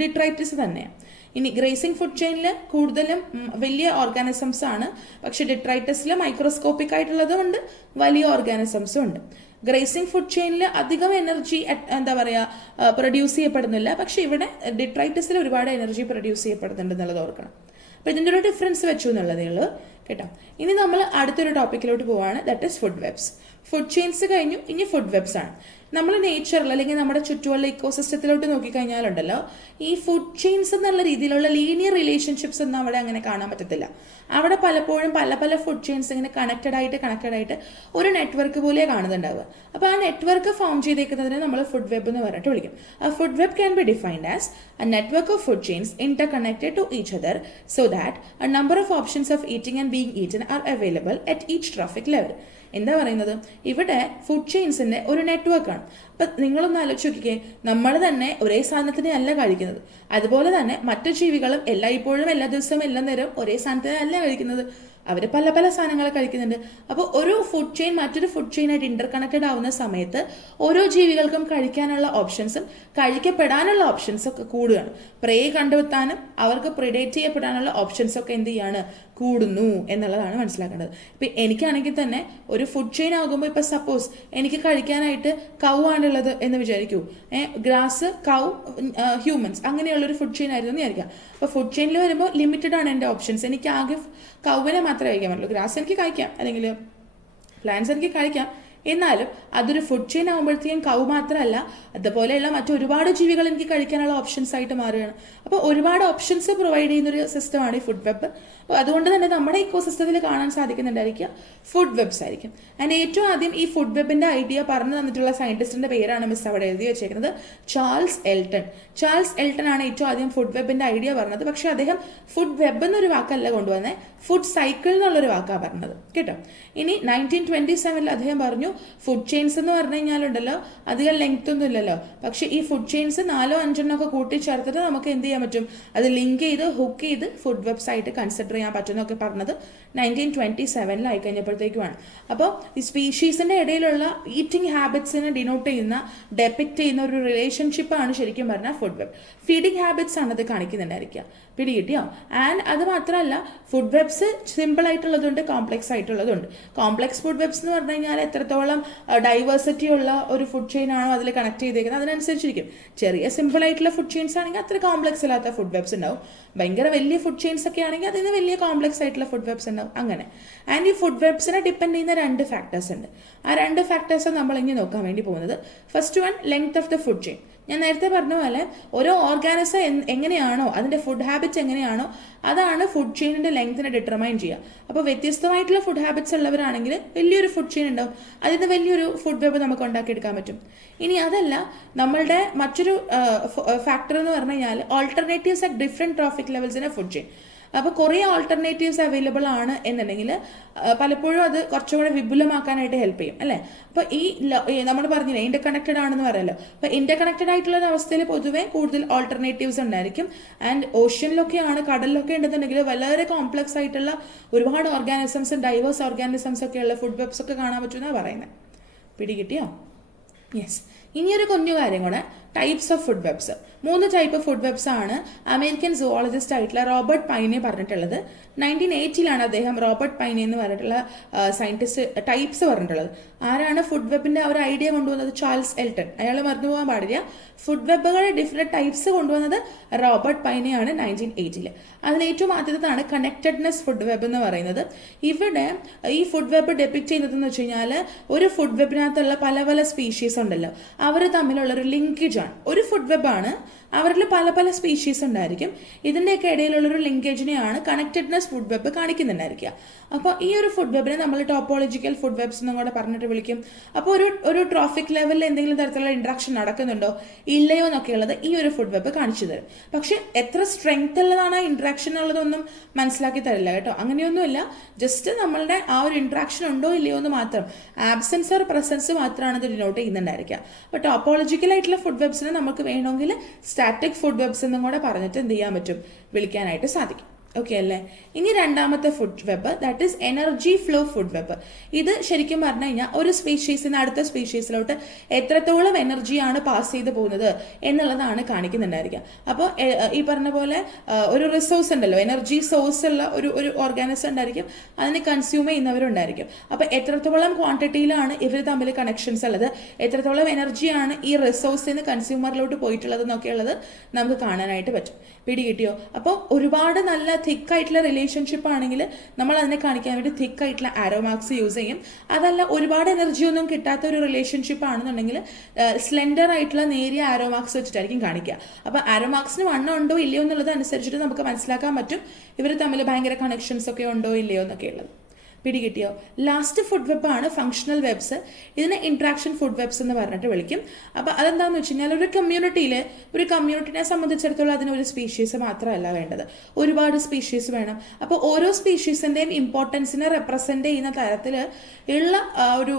ഡിട്രൈറ്റസ് തന്നെയാണ്. ഇനി ഗ്രേസിംഗ് ഫുഡ് ചെയിനിൽ കൂടുതലും വലിയ ഓർഗാനിസംസ് ആണ്, പക്ഷെ ഡിട്രൈറ്റസിൽ മൈക്രോസ്കോപ്പിക് ആയിട്ടുള്ളതും ഉണ്ട്, വലിയ ഓർഗാനിസംസും ഉണ്ട്. ഗ്രേസിംഗ് ഫുഡ് ചെയിനിൽ അധികം എനർജി എന്താ പറയുക പ്രൊഡ്യൂസ് ചെയ്യപ്പെടുന്നില്ല, പക്ഷെ ഇവിടെ ഡിട്രൈറ്റസിൽ ഒരുപാട് എനർജി പ്രൊഡ്യൂസ് ചെയ്യപ്പെടുന്നുണ്ട് എന്നുള്ളത് ഓർക്കണം. അപ്പോൾ ഇതിൻ്റെ ഒരു ഡിഫറൻസ് വെച്ചു എന്നുള്ളതേ ഉള്ളൂ കേട്ടോ. ഇനി നമ്മൾ അടുത്തൊരു ടോപ്പിക്കിലോട്ട് പോവാണ്, that is food webs. Food chains കഴിഞ്ഞു, ഇനി ഫുഡ് വെബ്സ് ആണ്. നമ്മൾ നേച്ചറിൽ അല്ലെങ്കിൽ നമ്മുടെ ചുറ്റുമുള്ള ഇക്കോസിസ്റ്റത്തിലോട്ട് നോക്കിക്കഴിഞ്ഞാലുണ്ടല്ലോ, ഈ ഫുഡ് ചെയിൻസ് എന്നുള്ള രീതിയിലുള്ള ലീനിയർ റിലേഷൻഷിപ്സ് ഒന്നും അവിടെ അങ്ങനെ കാണാൻ പറ്റത്തില്ല. അവിടെ പലപ്പോഴും പല പല ഫുഡ് ചെയിൻസ് ഇങ്ങനെ കണക്റ്റഡ് ആയിട്ട് ഒരു നെറ്റ്വർക്ക് പോലെ കാണുന്നുണ്ടാവുക. അപ്പോൾ ആ നെറ്റ്വർക്ക് ഫോം ചെയ്തേക്കുന്നതിനെ നമ്മൾ ഫുഡ് വെബ് എന്ന് പറഞ്ഞിട്ട് വിളിക്കും. ആ food web can be defined as a network of food chains interconnected to each other so that a number of options of eating and being eaten are available at each trophic level. എന്താ പറയുന്നത്, ഇവിടെ food ചെയിൻസിന്റെ ഒരു നെറ്റ്വർക്കാണ്. അപ്പൊ നിങ്ങളൊന്ന് ആലോചിച്ച് നോക്കിക്കേ, നമ്മൾ തന്നെ ഒരേ സാധനത്തിനെ അല്ല കഴിക്കുന്നത്, അതുപോലെ തന്നെ മറ്റു ജീവികളും എല്ലായ്പ്പോഴും എല്ലാ ദിവസവും എല്ലാ നേരവും ഒരേ സാധനത്തിനെ അല്ല കഴിക്കുന്നത്, അവർ പല പല സാധനങ്ങൾ കഴിക്കുന്നുണ്ട്. അപ്പോൾ ഒരു ഫുഡ് ചെയിൻ മറ്റൊരു ഫുഡ് ചെയിനായിട്ട് ഇന്റർകണക്റ്റഡ് ആവുന്ന സമയത്ത് ഓരോ ജീവികൾക്കും കഴിക്കാനുള്ള ഓപ്ഷൻസും കഴിക്കപ്പെടാനുള്ള ഓപ്ഷൻസും ഒക്കെ കൂടുകയാണ്. പ്രേ കണ്ടെത്താനും അവർക്ക് പ്രിഡേറ്റ് ചെയ്യപ്പെടാനുള്ള ഓപ്ഷൻസ് ഒക്കെ എന്ത് ചെയ്യാണ്, കൂടുന്നു എന്നുള്ളതാണ് മനസ്സിലാക്കേണ്ടത്. ഇപ്പം എനിക്കാണെങ്കിൽ തന്നെ ഒരു ഫുഡ് ചെയിൻ ആകുമ്പോൾ ഇപ്പം സപ്പോസ് എനിക്ക് കഴിക്കാനായിട്ട് കൗ ആണുള്ളത് എന്ന് വിചാരിക്കൂ, ഗ്രാസ്, കൗ, ഹ്യൂമൻസ് അങ്ങനെയുള്ളൊരു ഫുഡ് ചെയിൻ ആയിരുന്നു എന്ന് വിചാരിക്കാം. അപ്പോൾ ഫുഡ് ചെയിനിൽ വരുമ്പോൾ ലിമിറ്റഡ് ആണ് എൻ്റെ ഓപ്ഷൻസ്. എനിക്ക് ആകെ കൗവിനെ മാത്രമേ കഴിക്കാൻ പറ്റുള്ളൂ. ഗ്രാസ് എനിക്ക് കഴിക്കാം, അല്ലെങ്കിൽ പ്ലാന്റ്സ് എനിക്ക് കഴിക്കാം, എന്നാലും അതൊരു ഫുഡ് ചെയിൻ ആകുമ്പോഴത്തേക്കും കൗ മാത്രമല്ല, അതുപോലെയുള്ള മറ്റൊരുപാട് ജീവികൾ എനിക്ക് കഴിക്കാനുള്ള ഓപ്ഷൻസ് ആയിട്ട് മാറുകയാണ്. അപ്പോൾ ഒരുപാട് ഓപ്ഷൻസ് പ്രൊവൈഡ് ചെയ്യുന്നൊരു സിസ്റ്റമാണ് ഈ ഫുഡ് വെബ്. അപ്പോൾ അതുകൊണ്ട് തന്നെ നമ്മുടെ ഇക്കോ സിസ്റ്റത്തിൽ കാണാൻ സാധിക്കുന്നുണ്ടായിരിക്കുക ഫുഡ് വെബ്സ് ആയിരിക്കും. ആൻഡ് ഏറ്റവും ആദ്യം ഈ ഫുഡ് വെബിന്റെ ഐഡിയ പറഞ്ഞു തന്നിട്ടുള്ള സയന്റിസ്റ്റിന്റെ പേരാണ് മിസ് അവിടെ എഴുതി വെച്ചേക്കുന്നത്, ചാൾസ് എൽട്ടൺ. ചാൾസ് എൽട്ടൺ ആണ് ഏറ്റവും ആദ്യം ഫുഡ് വെബിന്റെ ഐഡിയ പറഞ്ഞത്. പക്ഷെ അദ്ദേഹം ഫുഡ് വെബ് എന്നൊരു വാക്കല്ല കൊണ്ടുവന്നത്, ഫുഡ് സൈക്കിൾ എന്നുള്ളൊരു വാക്കാണ് പറഞ്ഞത് കേട്ടോ. ഇനി 1927 അദ്ദേഹം പറഞ്ഞു, ഫുഡ് ചെയിൻസ് എന്ന് പറഞ്ഞു കഴിഞ്ഞാലുണ്ടല്ലോ അധികം ലെങ്ത് ഒന്നും ഇല്ലല്ലോ, പക്ഷെ ഈ ഫുഡ് ചെയിൻസ് 4-5 ഒക്കെ കൂട്ടിച്ചേർത്തിട്ട് നമുക്ക് എന്ത് ചെയ്യാൻ പറ്റും, അത് ലിങ്ക് ചെയ്ത് ഹുക്ക് ചെയ്ത് ഫുഡ് വെബ്സൈറ്റ് കൺസിഡർ ചെയ്യാൻ പറ്റും എന്നൊക്കെ പറഞ്ഞത് 1927 ആയി കഴിഞ്ഞപ്പോഴത്തേക്കുമാണ്. അപ്പോൾ ഈ സ്പീഷീസിന്റെ ഇടയിലുള്ള ഈറ്റിംഗ് ഹാബിറ്റ്സിനെ ഡിനോട്ട് ചെയ്യുന്ന ഡെപിക്ട് ചെയ്യുന്ന ഒരു റിലേഷൻഷിപ്പാണ് ശരിക്കും പറഞ്ഞാൽ ഫുഡ് വെബ്. ഫീഡിംഗ് ഹാബിറ്റ്സ് ആണ് അത് കാണിക്കുന്നുണ്ടായിരിക്കുക. പിടികിട്ടിയോ? ആൻഡ് അത് മാത്രമല്ല, ഫുഡ് വെബ്സ് സിമ്പിൾ ആയിട്ടുള്ളതുണ്ട്, കോംപ്ലെക്സ് ആയിട്ടുള്ളതുണ്ട്. കോംപ്ലെക്സ് ഫുഡ് വെബ്സ് എന്ന് പറഞ്ഞു കഴിഞ്ഞാൽ എത്രത്തോളം ഡൈവേഴ്സിറ്റി ഉള്ള ഒരു ഫുഡ് ചെയിൻ ആണോ അതിൽ കണക്ട് ചെയ്തേക്കുന്നത് അതിനനുസരിച്ചിരിക്കും. ചെറിയ സിമ്പിൾ ആയിട്ടുള്ള ഫുഡ് ചെയിൻസ് ആണെങ്കിൽ അത്ര കോംപ്ലെക്സ് ഇല്ലാത്ത ഫുഡ് വെബ്സ് ഉണ്ടാവും. ഭയങ്കര വലിയ ഫുഡ് ചെയിൻസ് ഒക്കെ ആണെങ്കിൽ അതിന് വലിയ കോംപ്ലെക്സ് ആയിട്ടുള്ള ഫുഡ് വെബ്സ് ഉണ്ടാവും. അങ്ങനെ ആൻഡ് ഈ ഫുഡ് വെബ്സിനെ ഡിപ്പെൻഡ് ചെയ്യുന്ന 2 ഫാക്ടേഴ്സ് ഉണ്ട്. ആ 2 ഫാക്ടേഴ്സ് നമ്മൾ ഇനി നോക്കാൻ വേണ്ടി പോകുന്നത്. First one, length of the food chain. ഞാൻ നേരത്തെ പറഞ്ഞ പോലെ ഓരോ ഓർഗാനിസം എങ്ങനെയാണോ അതിന്റെ ഫുഡ് ഹാബിറ്റ്സ് എങ്ങനെയാണോ അതാണ് ഫുഡ് ചെയിനിന്റെ ലെങ്ത്തിനെ ഡിറ്റർമൈൻ ചെയ്യുക. അപ്പോൾ വ്യത്യസ്തമായിട്ടുള്ള ഫുഡ് ഹാബിറ്റ്സ് ഉള്ളവരാണെങ്കിൽ വലിയൊരു ഫുഡ് ചെയിൻ ഉണ്ടാവും, അതിന് വലിയൊരു ഫുഡ് വെബ് നമുക്ക് ഉണ്ടാക്കിയെടുക്കാൻ പറ്റും. ഇനി അതല്ല, നമ്മളുടെ മറ്റൊരു ഫാക്ടർ എന്ന് പറഞ്ഞു കഴിഞ്ഞാൽ ഓൾട്ടർനേറ്റീവ്സ് അറ്റ് ഡിഫറെന്റ് ട്രാഫിക് ലെവൽസിന് ഫുഡ് ചെയിൻ. അപ്പോൾ കുറേ ഓൾട്ടർനേറ്റീവ്സ് അവൈലബിൾ ആണ് എന്നുണ്ടെങ്കിൽ പലപ്പോഴും അത് കുറച്ചുകൂടെ വിപുലമാക്കാനായിട്ട് ഹെൽപ്പ് ചെയ്യും അല്ലേ. അപ്പോൾ ഈ നമ്മൾ പറഞ്ഞില്ലേ ഇന്റർ കണക്റ്റഡ് ആണെന്ന് പറയാമല്ലോ. അപ്പോൾ ഇന്റർ കണക്റ്റഡ് ആയിട്ടുള്ള ഒരു അവസ്ഥയിൽ പൊതുവെ കൂടുതൽ ഓൾട്ടർനേറ്റീവ്സ് ഉണ്ടായിരിക്കും. ആൻഡ് ഓഷ്യനിലൊക്കെയാണ്, കടലിലൊക്കെ ഉണ്ടെന്നുണ്ടെങ്കിൽ വളരെ കോംപ്ലക്സ് ആയിട്ടുള്ള ഒരുപാട് ഓർഗാനിസംസ്, ഡൈവേഴ്സ് ഓർഗാനിസംസ് ഒക്കെയുള്ള ഫുഡ് വെബ്സ് ഒക്കെ കാണാൻ പറ്റുമെന്നാണ് പറയുന്നത്. പിടികിട്ടിയോ? യെസ്. ഇനിയൊരു കുഞ്ഞു കാര്യം കൂടെ, types of food webs. 3 type food webs ആണ് അമേരിക്കൻ സുവോളജിസ്റ്റ് ആയിട്ടുള്ള റോബർട്ട് പൈനെ പറഞ്ഞിട്ടുള്ളത്. 1980 അദ്ദേഹം റോബർട്ട് പൈനെ എന്ന് പറഞ്ഞിട്ടുള്ള സയന്റിസ്റ്റ് ടൈപ്സ് പറഞ്ഞിട്ടുള്ളത്. ആരാണ് ഫുഡ് വെബിന്റെ ഒരു ഐഡിയ കൊണ്ടുവന്നത്? Charles Elton. അയാൾ മറന്നു പോകാൻ പാടില്ല. ഫുഡ് വെബുകളുടെ ഡിഫറെന്റ് ടൈപ്സ് കൊണ്ടുവന്നത് റോബർട്ട് പൈനെയാണ് 1980. അതിൽ ഏറ്റവും ആദ്യത്തേതാണ് കണക്റ്റഡ്നെസ് ഫുഡ് വെബ് എന്ന് പറയുന്നത്. ഇവിടെ ഈ ഫുഡ് വെബ് ഡെപിക്ട് ചെയ്യുന്നതെന്ന് വെച്ച് കഴിഞ്ഞാൽ ഒരു ഫുഡ് വെബിനകത്തുള്ള പല പല സ്പീഷീസ് ഉണ്ടല്ലോ, അവർ തമ്മിലുള്ള ഒരു ലിങ്കേജ് ആണ്. ഒരു ഫുഡ് വെബാണ്, അവരിൽ പല പല സ്പീഷീസ് ഉണ്ടായിരിക്കും. ഇതിൻ്റെയൊക്കെ ഇടയിലുള്ളൊരു ലിങ്കേജിനെയാണ് കണക്റ്റഡ്നെസ് ഫുഡ് വെബ് കാണിക്കുന്നുണ്ടായിരിക്കുക. അപ്പോൾ ഈ ഒരു ഫുഡ് വെബിനെ നമ്മൾ ടോപ്പോളജിക്കൽ ഫുഡ് വെബ്സ് എന്നും കൂടെ പറഞ്ഞിട്ട് വിളിക്കും. അപ്പോൾ ഒരു ട്രോഫിക് ലെവലിൽ എന്തെങ്കിലും തരത്തിലുള്ള ഇൻട്രാക്ഷൻ നടക്കുന്നുണ്ടോ ഇല്ലയോ എന്നൊക്കെയുള്ളത് ഈ ഒരു ഫുഡ് വെബ് കാണിച്ചു തരും. പക്ഷെ എത്ര സ്ട്രെങ്ത് ഉള്ളതാണ് ആ ഇൻട്രാക്ഷൻ എന്നുള്ളതൊന്നും മനസ്സിലാക്കി തരില്ല കേട്ടോ. അങ്ങനെയൊന്നുമില്ല, ജസ്റ്റ് നമ്മളുടെ ആ ഒരു ഇൻട്രാക്ഷൻ ഉണ്ടോ ഇല്ലയോ എന്ന് മാത്രം, ആബ്സെൻസ് ഓർ പ്രസൻസ് മാത്രമാണ് ഇത് ഡിനോട്ട് ചെയ്യുന്നുണ്ടായിരിക്കുക. അപ്പോൾ ടോപ്പോളജിക്കൽ ആയിട്ടുള്ള ഫുഡ് വെബ്സിനെ നമുക്ക് വേണമെങ്കിൽ സ്റ്റാറ്റിക് ഫുഡ് വെബ്സ് എന്നും കൂടെ പറഞ്ഞിട്ട് എന്ത് ചെയ്യാൻ പറ്റും, വിളിക്കാനായിട്ട് സാധിക്കും. ഓക്കെ അല്ലേ. ഇനി രണ്ടാമത്തെ food web, that is energy flow food web. ഇത് ശരിക്കും പറഞ്ഞു കഴിഞ്ഞാൽ ഒരു സ്പീഷീസിന് അടുത്ത സ്പീഷീസിലോട്ട് എത്രത്തോളം എനർജിയാണ് പാസ് ചെയ്ത് പോകുന്നത് എന്നുള്ളതാണ് കാണിക്കുന്നുണ്ടായിരിക്കുക. അപ്പോൾ ഈ പറഞ്ഞ പോലെ ഒരു റിസോഴ്സ് ഉണ്ടല്ലോ, എനർജി സോഴ്സ് ഉള്ള ഒരു ഓർഗാനിസം ഉണ്ടായിരിക്കും, അതിനെ കൺസ്യൂം ചെയ്യുന്നവരുണ്ടായിരിക്കും. അപ്പോൾ എത്രത്തോളം ക്വാണ്ടിറ്റിയിലാണ് ഇവർ തമ്മിൽ കണക്ഷൻസ് ഉള്ളത്, എത്രത്തോളം എനർജിയാണ് ഈ റിസോഴ്സിൽ നിന്ന് കൺസ്യൂമറിലോട്ട് പോയിട്ടുള്ളത് എന്നൊക്കെയുള്ളത് നമുക്ക് കാണാനായിട്ട് പറ്റും. പിടികിട്ടിയോ? അപ്പോൾ ഒരുപാട് നല്ല തിക്കായിട്ടുള്ള റിലേഷൻഷിപ്പ് ആണെങ്കിൽ നമ്മൾ അതിനെ കാണിക്കാൻ വേണ്ടി തിക്കായിട്ടുള്ള ആരോ മാർക്സ് യൂസ് ചെയ്യും. അതല്ല ഒരുപാട് എനർജി ഒന്നും കിട്ടാത്ത ഒരു റിലേഷൻഷിപ്പ് ആണെന്നുണ്ടെങ്കിൽ സ്ലെൻഡർ ആയിട്ടുള്ള നേരിയ ആരോ മാർക്സ് വെച്ചിട്ടായിരിക്കും കാണിക്കുക. അപ്പോൾ ആരോ മാർക്സിന് വണ്ണം ഉണ്ടോ ഇല്ലയോ എന്നുള്ളത് അനുസരിച്ചിട്ട് നമുക്ക് മനസ്സിലാക്കാൻ പറ്റും ഇവർ തമ്മിൽ ഭയങ്കര കണക്ഷൻസ് ഒക്കെ ഉണ്ടോ ഇല്ലയോ എന്നൊക്കെ ഉള്ളത്. പിടികിട്ടിയോ? ലാസ്റ്റ് ഫുഡ് വെബാണ് ഫങ്ഷണൽ വെബ്സ്. ഇതിനെ ഇൻട്രാക്ഷൻ ഫുഡ് വെബ്സ് എന്ന് പറഞ്ഞിട്ട് വിളിക്കും. അപ്പോൾ അതെന്താണെന്ന് വെച്ച് കഴിഞ്ഞാൽ ഒരു കമ്മ്യൂണിറ്റിനെ സംബന്ധിച്ചിടത്തോളം അതിനൊരു സ്പീഷീസ് മാത്രമല്ല വേണ്ടത്, ഒരുപാട് സ്പീഷീസ് വേണം. അപ്പോൾ ഓരോ സ്പീഷീസിൻ്റെയും ഇമ്പോർട്ടൻസിനെ റെപ്രസെൻ്റ് ചെയ്യുന്ന തരത്തിൽ ഉള്ള ഒരു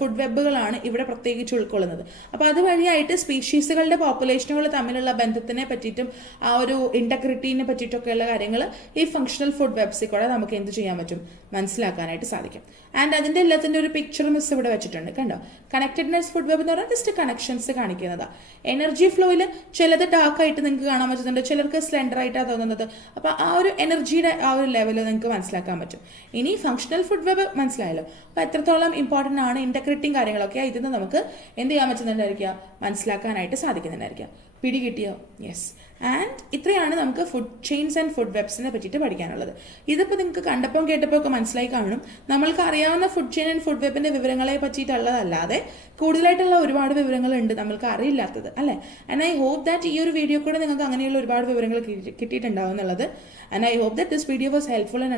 ഫുഡ് വെബുകളാണ് ഇവിടെ പ്രത്യേകിച്ച് ഉൾക്കൊള്ളുന്നത്. അപ്പോൾ അതുവഴിയായിട്ട് സ്പീഷീസുകളുടെ പോപ്പുലേഷനുകൾ തമ്മിലുള്ള ബന്ധത്തിനെ പറ്റിയിട്ടും ആ ഒരു ഇൻറ്റഗ്രിറ്റീനെ പറ്റിയിട്ടൊക്കെയുള്ള കാര്യങ്ങൾ ഈ ഫങ്ഷണൽ ഫുഡ് വെബ്സിൽ കൂടെ നമുക്ക് എന്ത് ചെയ്യാൻ പറ്റും, മനസ്സിലാക്കാനായിട്ട് സാധിക്കും. ആൻഡ് അതിൻ്റെ എല്ലാത്തിൻ്റെ ഒരു പിക്ചർ മിസ് ഇവിടെ വെച്ചിട്ടുണ്ട്, കണ്ടോ? കണക്റ്റഡ്നെസ് ഫുഡ് വെബ് എന്ന് പറഞ്ഞാൽ ജസ്റ്റ് കണക്ഷൻസ് കാണിക്കുന്നതാണ്. എനർജി ഫ്ലോയിൽ ചിലത് ഡാർക്ക് ആയിട്ട് നിങ്ങൾക്ക് കാണാൻ പറ്റുന്നുണ്ട്, ചിലർക്ക് സ്ലെൻഡർ ആയിട്ടാണ് തോന്നുന്നത്. അപ്പോൾ ആ ഒരു എനർജിയുടെ ആ ഒരു ലെവൽ നിങ്ങൾക്ക് മനസ്സിലാക്കാൻ പറ്റും. ഇനി ഫങ്ഷണൽ ഫുഡ് വെബ് മനസ്സിലായല്ലോ. അപ്പോൾ എത്രത്തോളം ഇമ്പോർട്ടൻ്റ് ആണ് ഇൻറ്റഗ്രേറ്റിംഗ് കാര്യങ്ങളൊക്കെ ഇതിന് നമുക്ക് എന്ത് ചെയ്യാൻ പറ്റുന്നുണ്ടായിരിക്കുക, മനസ്സിലാക്കാനായിട്ട് സാധിക്കുന്നുണ്ടായിരിക്കുക. പിടികിട്ടിയോ? യെസ്. ആൻഡ് ഇത്രയാണ് നമുക്ക് ഫുഡ് ചെയിൻസ് ആൻഡ് ഫുഡ് വെബ്സിനെ പറ്റിയിട്ട് പഠിക്കാനുള്ളത്. ഇതിപ്പോൾ നിങ്ങൾക്ക് കണ്ടപ്പോൾ കേട്ടപ്പോൾ ഒക്കെ മനസ്സിലായി കാണും. നമ്മൾക്ക് അറിയാവുന്ന ഫുഡ് ചെയിൻ ആൻഡ് ഫുഡ് വെബിൻ്റെ വിവരങ്ങളെ പറ്റിയിട്ടുള്ളതല്ലാതെ കൂടുതലായിട്ടുള്ള ഒരുപാട് വിവരങ്ങളുണ്ട് നമ്മൾക്ക് അറിയില്ലാത്തത്, അല്ലേ? ആൻഡ് ഐ ഹോപ്പ് ദാറ്റ് ഈ ഒരു വീഡിയോ കൂടെ നിങ്ങൾക്ക് അങ്ങനെയുള്ള ഒരുപാട് വിവരങ്ങൾ കിട്ടിയിട്ടുണ്ടാവും എന്നുള്ളത്. And I hope that this video was helpful and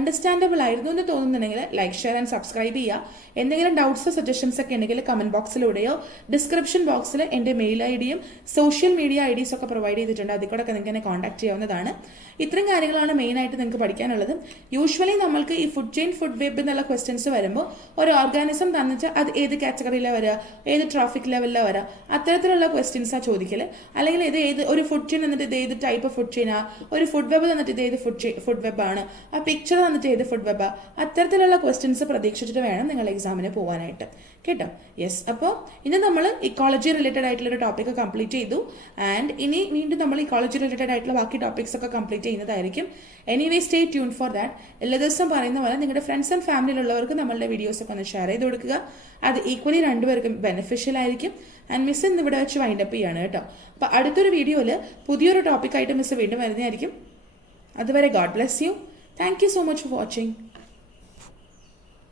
understandable ആയിരുന്നു എന്ന് തോന്നുന്നുണ്ടെങ്കിൽ ലൈക്ക്, ഷെയർ ആൻഡ് സബ്സ്ക്രൈബ് ചെയ്യുക. എന്തെങ്കിലും ഡൗട്ട്സ് സജഷൻസ് ഒക്കെ ഉണ്ടെങ്കിൽ കമന്റ് ബോക്സിലൂടെയോ ഡിസ്ക്രിപ്ഷൻ ബോക്സിൽ എൻ്റെ മെയിൽ ഐഡിയും സോഷ്യൽ മീഡിയ ഐഡീസ് ഒക്കെ പ്രൊവൈഡ് ചെയ്തിട്ടുണ്ട്, അതിൽ കൂടെ നിങ്ങൾക്ക് എന്നെ കോൺടാക്ട് ചെയ്യാവുന്നതാണ്. ഇത്രയും കാര്യങ്ങളാണ് മെയിനായിട്ട് നിങ്ങൾക്ക് പഠിക്കാനുള്ളത്. യൂഷ്വലി നമ്മൾക്ക് ഈ ഫുഡ് ചെയിൻ ഫുഡ് വെബ് എന്നുള്ള ക്വസ്റ്റ്യൻസ് വരുമ്പോൾ ഒരു ഓർഗാനിസം തന്നിട്ട് അത് ഏത് കാറ്റഗറിയിലാണ് വരിക, ഏത് ട്രോഫിക് ലെവലിലാണ് വരിക, അത്തരത്തിലുള്ള ക്വസ്റ്റ്യൻസാണ് ചോദിക്കൽ. അല്ലെങ്കിൽ ഏത് ഒരു ഫുഡ് ചെയിൻ തന്നിട്ട് ഇത് ഏത് ടൈപ്പ് ഫുഡ് ചെയിനാണ്, ഒരു ഫുഡ് വെബ് തന്നിട്ട് ഇത് ഏത് ഫുഡ് വെബാണ്, ആ പിക്ചർ തന്നിട്ട് ഏത് ഫുഡ് വെബാണ്, അത്തരത്തിലുള്ള ക്വസ്റ്റ്യൻസ് പ്രതീക്ഷിച്ചിട്ട് വേണം നിങ്ങൾ എക്സാമിന് പോകാനായിട്ട്, കേട്ടോ? യെസ്. അപ്പോൾ ഇന്ന് നമ്മൾ ഇക്കോളജി റിലേറ്റഡ് ആയിട്ടുള്ള ഒരു ടോപ്പിക് കംപ്ലീറ്റ് ചെയ്തു. ആൻഡ് ഇനി വീണ്ടും നമ്മൾ ഇക്കോളജി റിലേറ്റഡ് ആയിട്ടുള്ള ബാക്കി ടോപ്പിക്സ് ഒക്കെ കംപ്ലീറ്റ് ചെയ്യുന്നതായിരിക്കും. Anyway stay tune for that. എല്ലാ ദിവസവും പറയുന്ന പോലെ നിങ്ങളുടെ ഫ്രണ്ട്സ് ആൻഡ് ഫാമിലിയിലുള്ളവർക്ക് നമ്മളുടെ വീഡിയോസ് ഒക്കെ ഒന്ന് ഷെയർ ചെയ്ത് കൊടുക്കുക. അത് ഈക്വലി രണ്ടുപേർക്കും ബെനിഫിഷ്യൽ ആയിരിക്കും. ആൻഡ് മിസ് ഇന്ന് ഇവിടെ വെച്ച് വൈൻഡപ്പ് ചെയ്യാണ് കേട്ടോ. അപ്പോൾ അടുത്തൊരു വീഡിയോയിൽ പുതിയൊരു ടോപ്പിക്കായിട്ട് മിസ് വീണ്ടും വരുന്നതായിരിക്കും. അതുവരെ God bless you. Thank you so much for watching.